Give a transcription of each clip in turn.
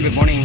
sir, good morning.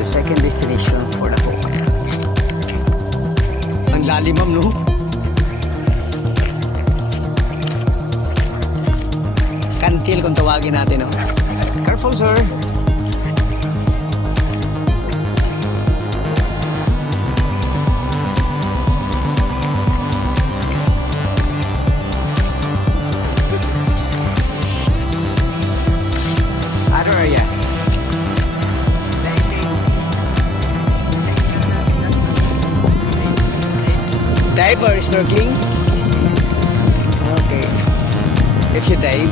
Second destination for the home. Ang lalim, ma'am, no? Kantil kung tawagin natin, no? Careful, sir. Other area. Dive or snorkeling? Okay. If you dive,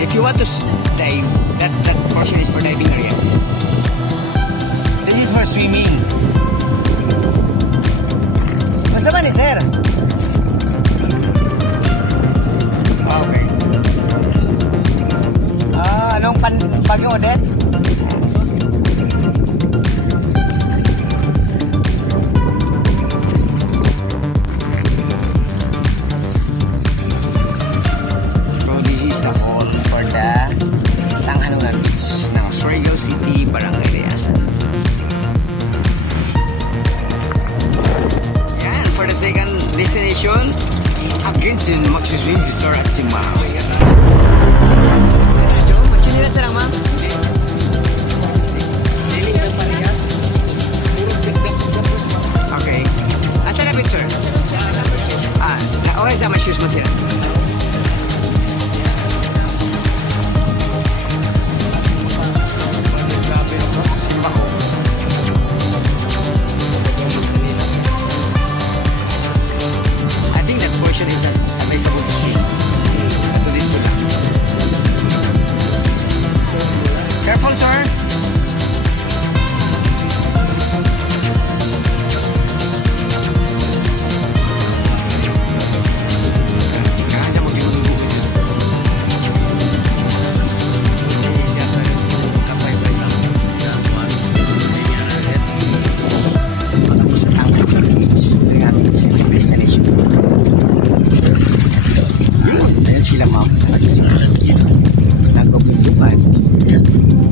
if you want to dive, that portion is for diving area. This is for swimming. Masa ba ni sir? Okay. Anong bagyo ulit? This is the hall for the Tanghanonan ng Surigao City, Barangay Riasan. Yan, for the second destination, again sin magsiswim si Sir at si Maa'm. Mag-Jenilee sila, ma'am? Okay. Asa na picture? Okay, sa may shoes mo sila. Careful, sir. Ayan sila, ma'am. Nagpapintupan.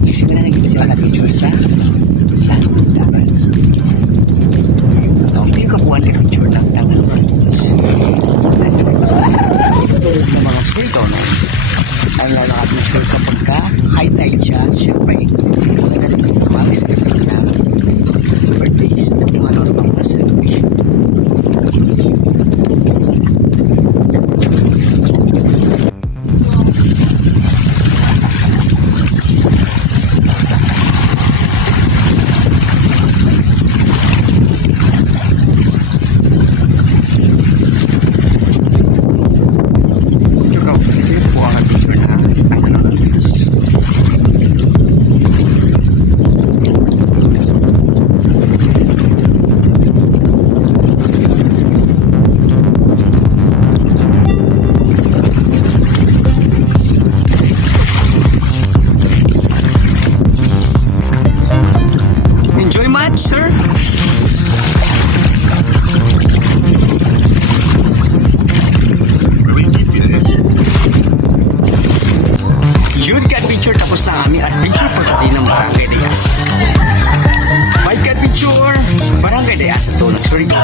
Kasi na nakikita sila na-picture sa dagat. Hindi yung kakuha na picture ng dagat. Nice na picture sa tulog ng mga Surigao, no? Ano na naka-picture kapag ka high tide siya, syempre, maganda naman yung mag-celebrate na birthdays at yung ano naman na celebration. Sir? Yun ka picture tapos na kami at picture po natin ng Barangay Riasan. May ka picture Barangay Riasan to ng Surigao.